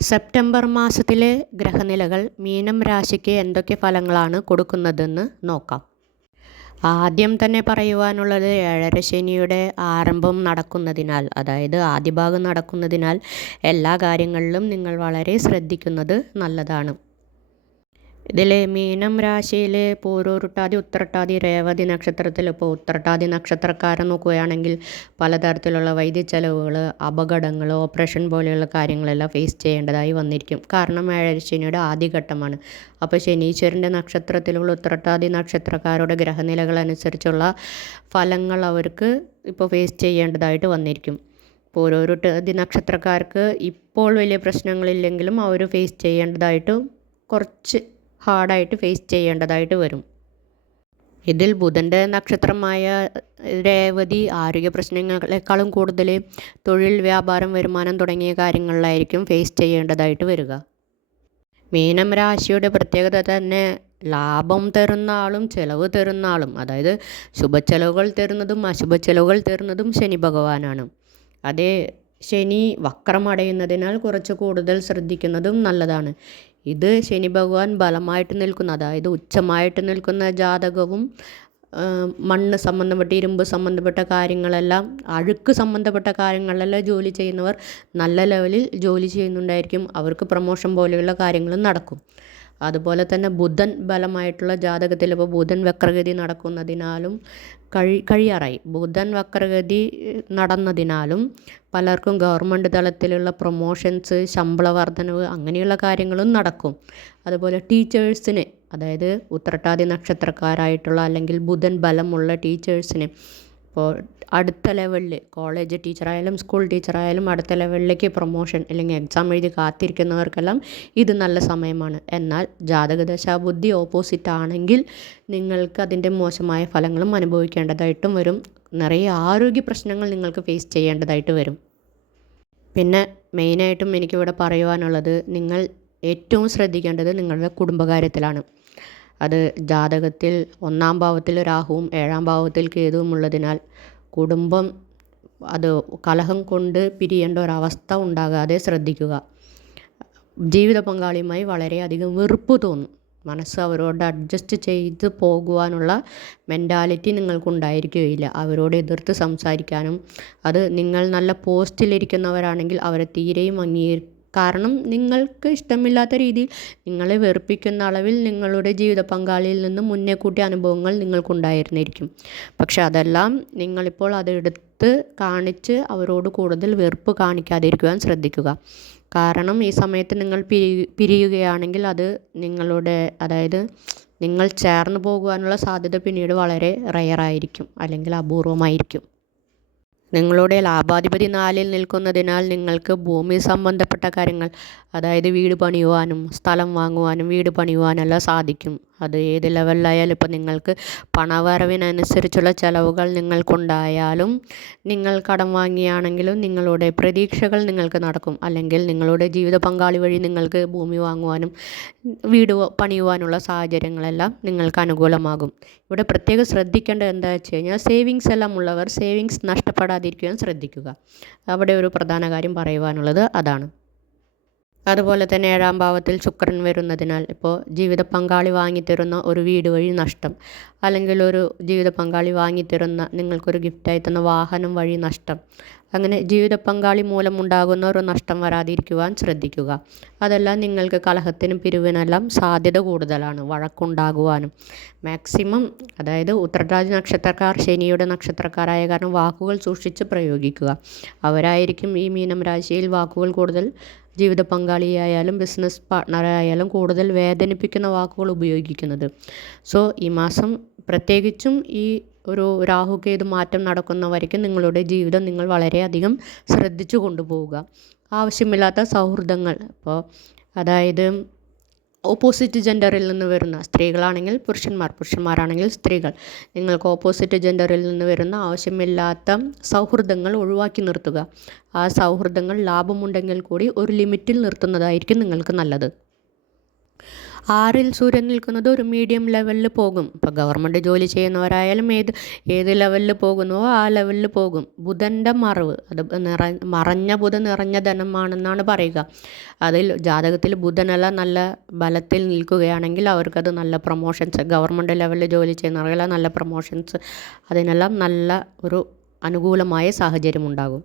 September മാസത്തിലെ ഗ്രഹനിലകൾ മീനം രാശിക്ക് എന്തൊക്കെ ഫലങ്ങളാണ് കൊടുക്കുന്നതെന്ന് നോക്കാം. ആദ്യം തന്നെ പറയുവാനുള്ളത് ഏഴര ശനിയുടെ ആരംഭം നടക്കുന്നതിനാൽ അതായത് ആദ്യ ഭാഗം നടക്കുന്നതിനാൽ എല്ലാ കാര്യങ്ങളിലും നിങ്ങൾ വളരെ ശ്രദ്ധിക്കുന്നത് നല്ലതാണ്. ഇതിൽ മീനം രാശിയിൽ പൂരൂരുട്ടാതി ഉത്രട്ടാതി രേവതി നക്ഷത്രത്തിൽ ഇപ്പോൾ ഉത്രട്ടാതി നക്ഷത്രക്കാരൻ നോക്കുകയാണെങ്കിൽ പലതരത്തിലുള്ള വൈദ്യ ചെലവുകൾ അപകടങ്ങൾ ഓപ്പറേഷൻ പോലെയുള്ള കാര്യങ്ങളെല്ലാം ഫേസ് ചെയ്യേണ്ടതായി വന്നിരിക്കും. കാരണം ശനിയുടെ ആദ്യഘട്ടമാണ്. അപ്പോൾ ശനീശ്വരന്റെ നക്ഷത്രത്തിലുള്ള ഉത്രട്ടാതി നക്ഷത്രക്കാരുടെ ഗ്രഹനിലകൾ അനുസരിച്ചുള്ള ഫലങ്ങൾ അവർക്ക് ഇപ്പോൾ ഫേസ് ചെയ്യേണ്ടതായിട്ട് വന്നിരിക്കും. ഇപ്പോൾ ഓരോരോ നക്ഷത്രക്കാർക്ക് ഇപ്പോൾ വലിയ പ്രശ്നങ്ങളില്ലെങ്കിലും അവർ ഫേസ് ചെയ്യേണ്ടതായിട്ട് കുറച്ച് ഹാർഡായിട്ട് ഫേസ് ചെയ്യേണ്ടതായിട്ട് വരും. ഇതിൽ ബുധന്റെ നക്ഷത്രമായ രേവതി ആരോഗ്യ പ്രശ്നങ്ങളെക്കാളും കൂടുതൽ തൊഴിൽ വ്യാപാരം വരുമാനം തുടങ്ങിയ കാര്യങ്ങളിലായിരിക്കും ഫേസ് ചെയ്യേണ്ടതായിട്ട് വരിക. മീനം രാശിയുടെ പ്രത്യേകത തന്നെ ലാഭം തരുന്ന ആളും ചിലവ് തരുന്ന ആളും അതായത് ശുഭച്ചെലവുകൾ തരുന്നതും അശുഭച്ചെലവുകൾ തരുന്നതും ശനി ഭഗവാനാണ്. അതേ ശനി വക്രമടയുന്നതിനാൽ കുറച്ച് കൂടുതൽ ശ്രദ്ധിക്കുന്നതും നല്ലതാണ്. ഇത് ശനി ഭഗവാൻ ബലമായിട്ട് നിൽക്കുന്ന അതായത് ഉച്ചമായിട്ട് നിൽക്കുന്ന ജാതകവും മണ്ണ് സംബന്ധപ്പെട്ട ഇരുമ്പ് സംബന്ധപ്പെട്ട കാര്യങ്ങളെല്ലാം അഴുക്ക് സംബന്ധപ്പെട്ട കാര്യങ്ങളെല്ലാം ജോലി ചെയ്യുന്നവർ നല്ല ലെവലിൽ ജോലി ചെയ്യുന്നുണ്ടായിരിക്കും. അവർക്ക് പ്രമോഷൻ പോലെയുള്ള കാര്യങ്ങളും നടക്കും. അതുപോലെ തന്നെ ബുധൻ ബലമായിട്ടുള്ള ജാതകത്തിൽ ഇപ്പോൾ ബുധൻ വക്രഗതി നടക്കുന്നതിനാലും കഴി കഴിയാറായി. ബുധൻ വക്രഗതി നടന്നതിനാലും പലർക്കും ഗവൺമെന്റ് തലത്തിലുള്ള പ്രൊമോഷൻസ് ശമ്പള വർധനവ് അങ്ങനെയുള്ള കാര്യങ്ങളും നടക്കും. അതുപോലെ ടീച്ചേഴ്സിന് അതായത് ഉത്രട്ടാതി നക്ഷത്രക്കാരായിട്ടുള്ള അല്ലെങ്കിൽ ബുധൻ ബലമുള്ള ടീച്ചേഴ്സിന് ഇപ്പോൾ അടുത്ത ലെവലിൽ കോളേജ് ടീച്ചറായാലും സ്കൂൾ ടീച്ചറായാലും അടുത്ത ലെവലിലേക്ക് പ്രൊമോഷൻ അല്ലെങ്കിൽ എക്സാം എഴുതി കാത്തിരിക്കുന്നവർക്കെല്ലാം ഇത് നല്ല സമയമാണ്. എന്നാൽ ജാതകദശാബുദ്ധി ഓപ്പോസിറ്റ് ആണെങ്കിൽ നിങ്ങൾക്ക് അതിന്റെ മോശമായ ഫലങ്ങളും അനുഭവിക്കേണ്ടതായിട്ടും വരും. നിറയെ ആരോഗ്യ പ്രശ്നങ്ങൾ നിങ്ങൾക്ക് ഫേസ് ചെയ്യേണ്ടതായിട്ട് വരും. പിന്നെ മെയിനായിട്ടും എനിക്കിവിടെ പറയുവാനുള്ളത് നിങ്ങൾ ഏറ്റവും ശ്രദ്ധിക്കേണ്ടത് നിങ്ങളുടെ കുടുംബകാര്യത്തിലാണ്. അത് ജാതകത്തിൽ ഒന്നാം ഭാവത്തിൽ രാഹുവും ഏഴാം ഭാവത്തിൽ കേതുവും ഉള്ളതിനാൽ കുടുംബം അത് കലഹം കൊണ്ട് പിരിയേണ്ട ഒരവസ്ഥ ഉണ്ടാകാതെ ശ്രദ്ധിക്കുക. ജീവിത പങ്കാളിയുമായി വളരെയധികം വെറുപ്പ് തോന്നും. മനസ്സ് അവരോട് അഡ്ജസ്റ്റ് ചെയ്ത് പോകുവാനുള്ള മെന്റാലിറ്റി നിങ്ങൾക്കുണ്ടായിരിക്കുകയില്ല. അവരോട് എതിർത്ത് സംസാരിക്കാനും അത് നിങ്ങൾ നല്ല പോസ്റ്റിലിരിക്കുന്നവരാണെങ്കിൽ അവരെ തീരെയും അംഗീകരി കാരണം നിങ്ങൾക്ക് ഇഷ്ടമില്ലാത്ത രീതിയിൽ നിങ്ങളെ വെറുപ്പിക്കുന്ന അളവിൽ നിങ്ങളുടെ ജീവിത പങ്കാളിയിൽ നിന്നും മുന്നേ കൂട്ടിയ അനുഭവങ്ങൾ നിങ്ങൾക്കുണ്ടായിരുന്നിരിക്കും. പക്ഷെ അതെല്ലാം നിങ്ങളിപ്പോൾ അതെടുത്ത് കാണിച്ച് അവരോട് കൂടുതൽ വെറുപ്പ് കാണിക്കാതിരിക്കുവാൻ ശ്രദ്ധിക്കുക. കാരണം ഈ സമയത്ത് നിങ്ങൾ പിരി പിരിയുകയാണെങ്കിൽ അത് നിങ്ങളുടെ അതായത് നിങ്ങൾ ചേർന്ന് പോകുവാനുള്ള സാധ്യത പിന്നീട് വളരെ റയറായിരിക്കും അല്ലെങ്കിൽ അപൂർവമായിരിക്കും. നിങ്ങളുടെ ലാഭാധിപതി നാലിൽ നിൽക്കുന്നതിനാൽ നിങ്ങൾക്ക് ഭൂമി സംബന്ധപ്പെട്ട കാര്യങ്ങൾ അതായത് വീട് പണിയുവാനും സ്ഥലം വാങ്ങുവാനും വീട് പണിയുവാനെല്ലാം സാധിക്കും. അത് ഏത് ലെവലിലായാലും ഇപ്പം നിങ്ങൾക്ക് പണവരവിനനുസരിച്ചുള്ള ചിലവുകൾ നിങ്ങൾക്കുണ്ടായാലും നിങ്ങൾ കടം വാങ്ങിയാണെങ്കിലും നിങ്ങളുടെ പ്രതീക്ഷകൾ നിങ്ങൾക്ക് നടക്കും. അല്ലെങ്കിൽ നിങ്ങളുടെ ജീവിത പങ്കാളി വഴി നിങ്ങൾക്ക് ഭൂമി വാങ്ങുവാനും വീട് പണിയുവാനുള്ള സാഹചര്യങ്ങളെല്ലാം നിങ്ങൾക്ക് അനുകൂലമാകും. ഇവിടെ പ്രത്യേകം ശ്രദ്ധിക്കേണ്ടത് എന്താ വെച്ച് കഴിഞ്ഞാൽ സേവിങ്സ് എല്ലാം ഉള്ളവർ സേവിങ്സ് നഷ്ടപ്പെടാതിരിക്കുവാൻ ശ്രദ്ധിക്കുക. അവിടെ ഒരു പ്രധാന കാര്യം പറയുവാനുള്ളത് അതാണ്. അതുപോലെ തന്നെ ഏഴാം ഭാവത്തിൽ ശുക്രൻ വരുന്നതിനാൽ ഇപ്പോൾ ജീവിത പങ്കാളി വാങ്ങിത്തരുന്ന ഒരു വീട് വഴി നഷ്ടം. അല്ലെങ്കിൽ ഒരു ജീവിത പങ്കാളി വാങ്ങിത്തരുന്ന നിങ്ങൾക്കൊരു ഗിഫ്റ്റായി തന്ന വാഹനം വഴി നഷ്ടം. അങ്ങനെ ജീവിത പങ്കാളി മൂലമുണ്ടാകുന്ന ഒരു നഷ്ടം വരാതിരിക്കുവാൻ ശ്രദ്ധിക്കുക. അതെല്ലാം നിങ്ങൾക്ക് കലഹത്തിനും പിരിവിനെല്ലാം സാധ്യത കൂടുതലാണ് വഴക്കുണ്ടാകുവാനും. മാക്സിമം അതായത് ഉത്തരരാജ് നക്ഷത്രക്കാർ ശനിയുടെ നക്ഷത്രക്കാരായ കാരണം വാക്കുകൾ സൂക്ഷിച്ച് പ്രയോഗിക്കുക. അവരായിരിക്കും ഈ മീനം രാശിയിൽ വാക്കുകൾ കൂടുതൽ ജീവിത പങ്കാളിയായാലും ബിസിനസ് പാർട്ട്ണറായാലും കൂടുതൽ വേദനിപ്പിക്കുന്ന വാക്കുകൾ ഉപയോഗിക്കുന്നത്. സോ ഈ മാസം പ്രത്യേകിച്ചും ഈ ഒരു രാഹുകേതു മാറ്റം നടക്കുന്നവരേക്ക് നിങ്ങളുടെ ജീവിതം നിങ്ങൾ വളരെയധികം ശ്രദ്ധിച്ചു കൊണ്ടുപോവുക. ആവശ്യമില്ലാത്ത സൗഹൃദങ്ങൾ. ഇപ്പോൾ അതായത് ഓപ്പോസിറ്റ് ജെൻഡറിൽ നിന്ന് വരുന്ന സ്ത്രീകളാണെങ്കിൽ പുരുഷന്മാർ പുരുഷന്മാരാണെങ്കിൽ സ്ത്രീകൾ. നിങ്ങൾക്ക് ഓപ്പോസിറ്റ് ജെൻഡറിൽ നിന്ന് വരുന്ന ആവശ്യമില്ലാത്ത സൗഹൃദങ്ങൾ ഒഴിവാക്കി നിർത്തുക. ആ സൗഹൃദങ്ങൾ ലാഭമുണ്ടെങ്കിൽ കൂടി ഒരു ലിമിറ്റിൽ നിർത്തുന്നതായിരിക്കും നിങ്ങൾക്ക് നല്ലത്. ആറിൽ സൂര്യൻ നിൽക്കുന്നത് ഒരു മീഡിയം ലെവലിൽ പോകും. ഇപ്പോൾ ഗവൺമെന്റ് ജോലി ചെയ്യുന്നവരായാലും ഏത് ഏത് ലെവലിൽ പോകുന്നുവോ ആ ലെവലിൽ പോകും. ബുധന്റെ മറവ് അത് നിറ മറഞ്ഞ ബുധൻ നിറഞ്ഞ ധനമാണെന്നാണ് പറയുക. അതിൽ ജാതകത്തിൽ ബുധനെല്ലാം നല്ല ബലത്തിൽ നിൽക്കുകയാണെങ്കിൽ അവർക്കത് നല്ല പ്രൊമോഷൻസ് ഗവൺമെന്റ് ലെവലിൽ ജോലി ചെയ്യുന്നവർക്കെല്ലാം നല്ല പ്രൊമോഷൻസ് അതിനെല്ലാം നല്ല ഒരു അനുകൂലമായ സാഹചര്യം ഉണ്ടാകും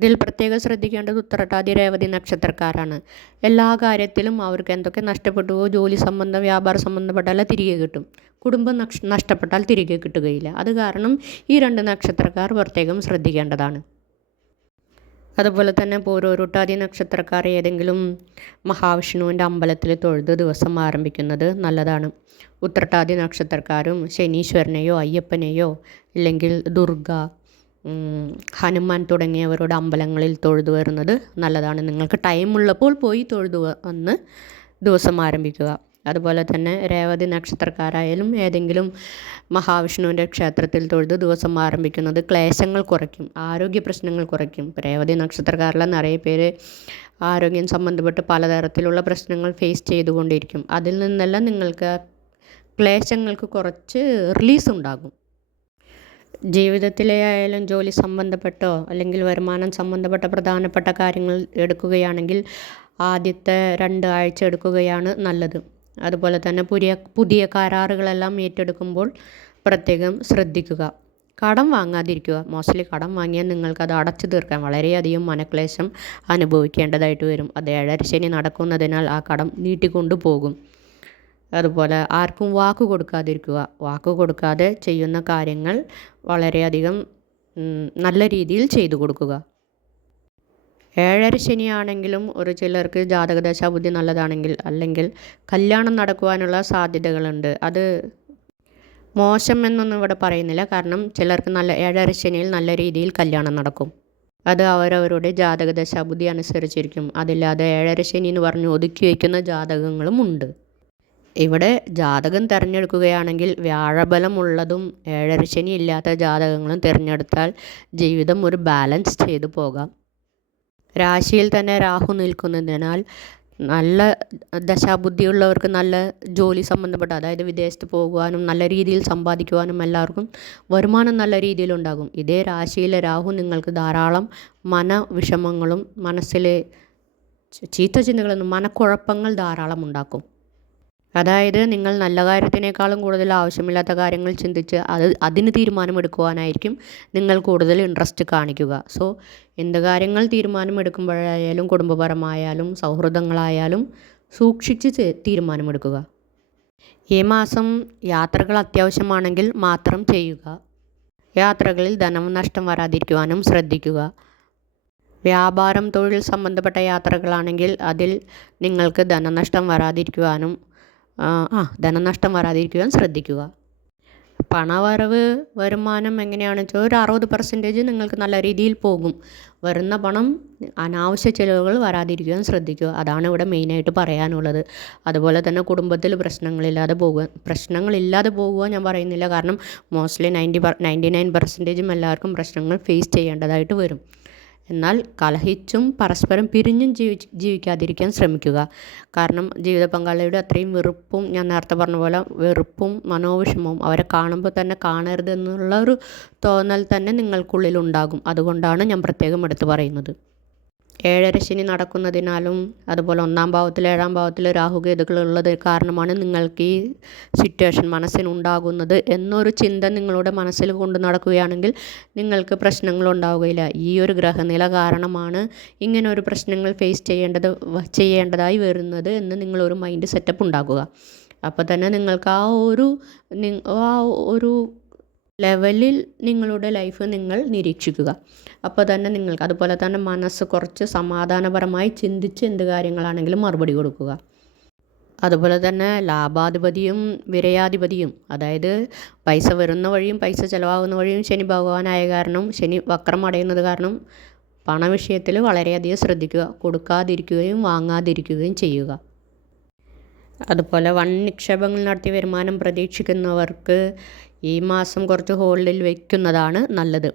ഇതിൽ പ്രത്യേകം ശ്രദ്ധിക്കേണ്ടത് ഉത്തരട്ടാതി രേവതി നക്ഷത്രക്കാരാണ്. എല്ലാ കാര്യത്തിലും അവർക്ക് എന്തൊക്കെ നഷ്ടപ്പെട്ടുവോ ജോലി സംബന്ധം വ്യാപാര സംബന്ധപ്പെട്ടാൽ തിരികെ കിട്ടും. കുടുംബം നക്ഷ നഷ്ടപ്പെട്ടാൽ തിരികെ കിട്ടുകയില്ല. അത് കാരണം ഈ രണ്ട് നക്ഷത്രക്കാർ പ്രത്യേകം ശ്രദ്ധിക്കേണ്ടതാണ്. അതുപോലെ തന്നെ പൂരോരുട്ടാതി നക്ഷത്രക്കാർ ഏതെങ്കിലും മഹാവിഷ്ണുവിന്റെ അമ്പലത്തിൽ തൊഴുത് ദിവസം ആരംഭിക്കുന്നത് നല്ലതാണ്. ഉത്രട്ടാതി നക്ഷത്രക്കാരും ശനീശ്വരനെയോ അയ്യപ്പനെയോ അല്ലെങ്കിൽ ദുർഗ ഹനുമാൻ തുടങ്ങിയവരുടെ അമ്പലങ്ങളിൽ തൊഴുതു വരുന്നത് നല്ലതാണ്. നിങ്ങൾക്ക് ടൈമുള്ളപ്പോൾ പോയി തൊഴുതു വന്ന് ദിവസം ആരംഭിക്കുക. അതുപോലെ തന്നെ രേവതി നക്ഷത്രക്കാരായാലും ഏതെങ്കിലും മഹാവിഷ്ണുവിന്റെ ക്ഷേത്രത്തിൽ തൊഴുത് ദിവസം ആരംഭിക്കുന്നത് ക്ലേശങ്ങൾ കുറയ്ക്കും ആരോഗ്യ പ്രശ്നങ്ങൾ കുറയ്ക്കും. രേവതി നക്ഷത്രക്കാരിലെ നിറയെ പേര് ആരോഗ്യം സംബന്ധപ്പെട്ട് പലതരത്തിലുള്ള പ്രശ്നങ്ങൾ ഫേസ് ചെയ്തുകൊണ്ടിരിക്കും. അതിൽ നിന്നെല്ലാം നിങ്ങൾക്ക് ക്ലേശങ്ങൾക്ക് കുറച്ച് റിലീസ് ഉണ്ടാകും. ജീവിതത്തിലെ ആയാലും ജോലി സംബന്ധപ്പെട്ടോ അല്ലെങ്കിൽ വരുമാനം സംബന്ധപ്പെട്ട പ്രധാനപ്പെട്ട കാര്യങ്ങൾ എടുക്കുകയാണെങ്കിൽ ആദ്യത്തെ രണ്ട് ആഴ്ച എടുക്കുകയാണ് നല്ലത്. അതുപോലെ തന്നെ പുതിയ പുതിയ കരാറുകളെല്ലാം ഏറ്റെടുക്കുമ്പോൾ പ്രത്യേകം ശ്രദ്ധിക്കുക. കടം വാങ്ങാതിരിക്കുക. മോസ്റ്റ്ലി കടം വാങ്ങിയാൽ നിങ്ങൾക്കത് അടച്ചു തീർക്കാൻ വളരെയധികം മനക്ലേശം അനുഭവിക്കേണ്ടതായിട്ട് വരും. അത് ഏഴരശനി നടക്കുന്നതിനാൽ ആ കടം നീട്ടിക്കൊണ്ടു പോകും അതുപോലെ ആർക്കും വാക്ക് കൊടുക്കാതിരിക്കുക. വാക്ക് കൊടുക്കാതെ ചെയ്യുന്ന കാര്യങ്ങൾ വളരെയധികം നല്ല രീതിയിൽ ചെയ്തു കൊടുക്കുക. ഏഴര ശനിയാണെങ്കിലും ഒരു ചിലർക്ക് ജാതകദശ ബുദ്ധി നല്ലതാണെങ്കിൽ അല്ലെങ്കിൽ കല്യാണം നടക്കുവാനുള്ള സാധ്യതകളുണ്ട്. അത് മോശം എന്നൊന്നും ഇവിടെ പറയുന്നില്ല. കാരണം ചിലർക്ക് നല്ല ഏഴര ശനിയിൽ നല്ല രീതിയിൽ കല്യാണം നടക്കും. അത് അവരവരുടെ ജാതകദശ ബുദ്ധി അനുസരിച്ചിരിക്കും. അതില്ലാതെ ഏഴര ശനി എന്ന് പറഞ്ഞ് ഒതുക്കി വയ്ക്കുന്ന ജാതകങ്ങളും ഉണ്ട്. ഇവിടെ ജാതകം തിരഞ്ഞെടുക്കുകയാണെങ്കിൽ വ്യാഴബലമുള്ളതും ഏഴരശനി ഇല്ലാത്ത ജാതകങ്ങളും തിരഞ്ഞെടുത്താൽ ജീവിതം ഒരു ബാലൻസ് ചെയ്തു പോകാം. രാശിയിൽ തന്നെ രാഹു നിൽക്കുന്നതിനാൽ നല്ല ദശാബുദ്ധിയുള്ളവർക്ക് നല്ല ജോലി സംബന്ധപ്പെട്ട അതായത് വിദേശത്ത് പോകുവാനും നല്ല രീതിയിൽ സമ്പാദിക്കുവാനും എല്ലാവർക്കും വരുമാനം നല്ല രീതിയിൽ ഉണ്ടാകും ഇതേ രാശിയിലെ രാഹു നിങ്ങൾക്ക് ധാരാളം മനവിഷമങ്ങളും മനസ്സിലെ ചീത്ത ചിന്തകളൊന്നും മനക്കുഴപ്പങ്ങൾ ധാരാളം ഉണ്ടാക്കും. അതായത് നിങ്ങൾ നല്ല കാര്യത്തിനേക്കാളും കൂടുതൽ ആവശ്യമില്ലാത്ത കാര്യങ്ങൾ ചിന്തിച്ച് അത് അതിന് തീരുമാനമെടുക്കുവാനായിരിക്കും നിങ്ങൾ കൂടുതൽ ഇൻട്രസ്റ്റ് കാണിക്കുക. സോ എന്ത് കാര്യങ്ങൾ തീരുമാനമെടുക്കുമ്പോഴായാലും കുടുംബപരമായാലും സൗഹൃദങ്ങളായാലും സൂക്ഷിച്ച് തീരുമാനമെടുക്കുക. ഈ മാസം യാത്രകൾ അത്യാവശ്യമാണെങ്കിൽ മാത്രം ചെയ്യുക. യാത്രകളിൽ ധനം നഷ്ടം വരാതിരിക്കുവാനും ശ്രദ്ധിക്കുക. വ്യാപാരം തൊഴിൽ സംബന്ധപ്പെട്ട യാത്രകളാണെങ്കിൽ അതിൽ നിങ്ങൾക്ക് ധനനഷ്ടം വരാതിരിക്കുവാനും ആ ധനനഷ്ടം വരാതിരിക്കുവാൻ ശ്രദ്ധിക്കുക. പണവരവ് വരുമാനം എങ്ങനെയാണെന്ന് വെച്ചാൽ ഒരു അറുപത് പെർസെന്റേജ് നിങ്ങൾക്ക് നല്ല രീതിയിൽ പോകും. വരുന്ന പണം അനാവശ്യ ചിലവുകൾ വരാതിരിക്കുവാൻ ശ്രദ്ധിക്കുക. അതാണ് ഇവിടെ മെയിനായിട്ട് പറയാനുള്ളത്. അതുപോലെ തന്നെ കുടുംബത്തിൽ പ്രശ്നങ്ങളില്ലാതെ പോകുക പ്രശ്നങ്ങളില്ലാതെ പോകുക ഞാൻ പറയുന്നില്ല. കാരണം മോസ്റ്റ്ലി നയന്റി നയന്റി നയൻ പെർസെന്റേജും എല്ലാവർക്കും പ്രശ്നങ്ങൾ ഫേസ് ചെയ്യേണ്ടതായിട്ട് വരും. എന്നാൽ കലഹിച്ചും പരസ്പരം പിരിഞ്ഞും ജീവി ജീവിക്കാതിരിക്കാൻ ശ്രമിക്കുക. കാരണം ജീവിത പങ്കാളിയുടെ അത്രയും വെറുപ്പും ഞാൻ നേരത്തെ പറഞ്ഞ പോലെ വെറുപ്പും മനോവിഷമവും അവരെ കാണുമ്പോൾ തന്നെ കാണരുത് എന്നുള്ള ഒരു തോന്നൽ തന്നെ നിങ്ങൾക്കുള്ളിൽ ഉണ്ടാകും അതുകൊണ്ടാണ് ഞാൻ പ്രത്യേകം എടുത്തു പറയുന്നത്. ഏഴര ശനി നടക്കുന്നതിനാലും അതുപോലെ ഒന്നാം ഭാവത്തിൽ ഏഴാം ഭാവത്തിൽ രാഹുകേതുക്കൾ ഉള്ളത് കാരണമാണ് നിങ്ങൾക്ക് ഈ സിറ്റുവേഷൻ മനസ്സിനുണ്ടാകുന്നത് എന്നൊരു ചിന്ത നിങ്ങളുടെ മനസ്സിൽ കൊണ്ട് നടക്കുകയാണെങ്കിൽ നിങ്ങൾക്ക് പ്രശ്നങ്ങൾ ഉണ്ടാവുകയില്ല. ഈ ഒരു ഗ്രഹനില കാരണമാണ് ഇങ്ങനെ ഒരു പ്രശ്നങ്ങൾ ഫേസ് ചെയ്യേണ്ടത് ചെയ്യേണ്ടതായി വരുന്നത് എന്ന് നിങ്ങളൊരു മൈൻഡ് സെറ്റപ്പ് ഉണ്ടാക്കുക. അപ്പോൾ തന്നെ നിങ്ങൾക്ക് ആ ഒരു ആ ഒരു ലെവലിൽ നിങ്ങളുടെ ലൈഫ് നിങ്ങൾ നിരീക്ഷിക്കുക. അപ്പോൾ തന്നെ നിങ്ങൾക്ക് അതുപോലെ തന്നെ മനസ്സ് കുറച്ച് സമാധാനപരമായി ചിന്തിച്ച് എന്ത് കാര്യങ്ങളാണെങ്കിലും മറുപടി കൊടുക്കുക. അതുപോലെ തന്നെ ലാഭാധിപതിയും വിരയാധിപതിയും അതായത് പൈസ വരുന്ന വഴിയും പൈസ ചിലവാകുന്ന വഴിയും ശനി ഭഗവാനായ കാരണം ശനി വക്രം അടയുന്നത് കാരണം പണവിഷയത്തിൽ വളരെയധികം ശ്രദ്ധിക്കുക കൊടുക്കാതിരിക്കുകയും വാങ്ങാതിരിക്കുകയും ചെയ്യുക. അതുപോലെ വൺ നിക്ഷേപങ്ങൾ നടത്തി വരുമാനം പ്രതീക്ഷിക്കുന്നവർക്ക് ഈ മാസം കുറച്ച് ഹോൾഡിൽ വയ്ക്കുന്നതാണ് നല്ലത്.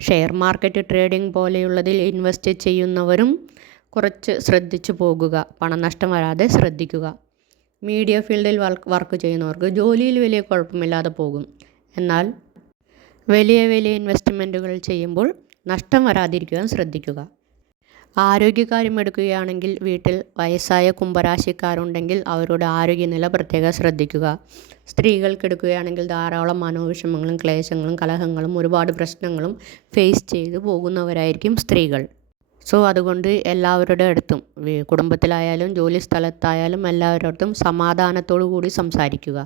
ഷെയർ മാർക്കറ്റ് ട്രേഡിംഗ് പോലെയുള്ളതിൽ ഇൻവെസ്റ്റ് ചെയ്യുന്നവരും കുറച്ച് ശ്രദ്ധിച്ചു പോകുക പണനഷ്ടം വരാതെ ശ്രദ്ധിക്കുക. മീഡിയ ഫീൽഡിൽ വർക്ക് ചെയ്യുന്നവർക്ക് ജോലിയിൽ വലിയ കുഴപ്പമില്ലാതെ പോകും. എന്നാൽ വലിയ വലിയ ഇൻവെസ്റ്റ്മെന്റുകൾ ചെയ്യുമ്പോൾ നഷ്ടം വരാതിരിക്കുവാൻ ശ്രദ്ധിക്കുക. ആരോഗ്യകാര്യം എടുക്കുകയാണെങ്കിൽ വീട്ടിൽ വയസ്സായ കുംഭരാശിക്കാരുണ്ടെങ്കിൽ അവരുടെ ആരോഗ്യനില പ്രത്യേകം ശ്രദ്ധിക്കുക. സ്ത്രീകൾക്ക് എടുക്കുകയാണെങ്കിൽ ധാരാളം മനോവിഷമങ്ങളും ക്ലേശങ്ങളും കലഹങ്ങളും ഒരുപാട് പ്രശ്നങ്ങളും ഫേസ് ചെയ്തു പോകുന്നവരായിരിക്കും സ്ത്രീകൾ. സോ അതുകൊണ്ട് എല്ലാവരുടെ അടുത്തും കുടുംബത്തിലായാലും ജോലി സ്ഥലത്തായാലും എല്ലാവരുടെ അടുത്തും സമാധാനത്തോടു കൂടി സംസാരിക്കുക.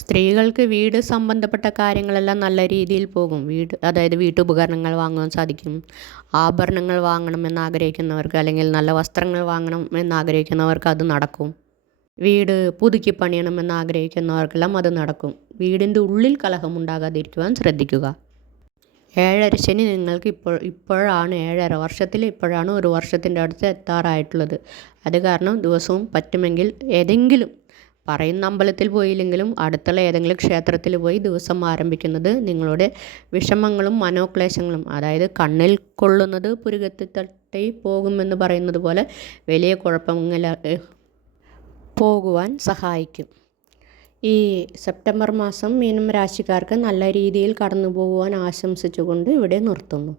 സ്ത്രീകൾക്ക് വീട് സംബന്ധപ്പെട്ട കാര്യങ്ങളെല്ലാം നല്ല രീതിയിൽ പോകും. വീട് അതായത് വീട്ടുപകരണങ്ങൾ വാങ്ങുവാൻ സാധിക്കും. ആഭരണങ്ങൾ വാങ്ങണമെന്ന് ആഗ്രഹിക്കുന്നവർക്ക് അല്ലെങ്കിൽ നല്ല വസ്ത്രങ്ങൾ വാങ്ങണം എന്ന് ആഗ്രഹിക്കുന്നവർക്ക് അത് നടക്കും. വീട് പുതുക്കി പണിയണമെന്ന് ആഗ്രഹിക്കുന്നവർക്കെല്ലാം അത് നടക്കും. വീടിന്റെ ഉള്ളിൽ കലഹം ഉണ്ടാകാതിരിക്കുവാൻ ശ്രദ്ധിക്കുക. ഏഴര ശനി നിങ്ങൾക്ക് ഇപ്പോൾ ഇപ്പോഴാണ് ഏഴര വർഷത്തിൽ ഇപ്പോഴാണ് ഒരു വർഷത്തിന്റെ അടുത്ത് എത്താറായിട്ടുള്ളത്. അത് കാരണം ദിവസവും പറ്റുമെങ്കിൽ ഏതെങ്കിലും പറയുന്ന അമ്പലത്തിൽ പോയില്ലെങ്കിലും അടുത്തുള്ള ഏതെങ്കിലും ക്ഷേത്രത്തിൽ പോയി ദിവസം ആരംഭിക്കുന്നത് നിങ്ങളുടെ വിഷമങ്ങളും മനോക്ലേശങ്ങളും. അതായത് കണ്ണിൽ കൊള്ളുന്നത് പുരുകത്തി തട്ടി പോകുമെന്ന് പറയുന്നത് പോലെ വലിയ കുഴപ്പങ്ങൾ പോകുവാൻ സഹായിക്കും. ഈ സെപ്റ്റംബർ മാസം മീനം രാശിക്കാർക്ക് നല്ല രീതിയിൽ കടന്നു പോകുവാൻ ആശംസിച്ചുകൊണ്ട് ഇവിടെ നിർത്തുന്നു.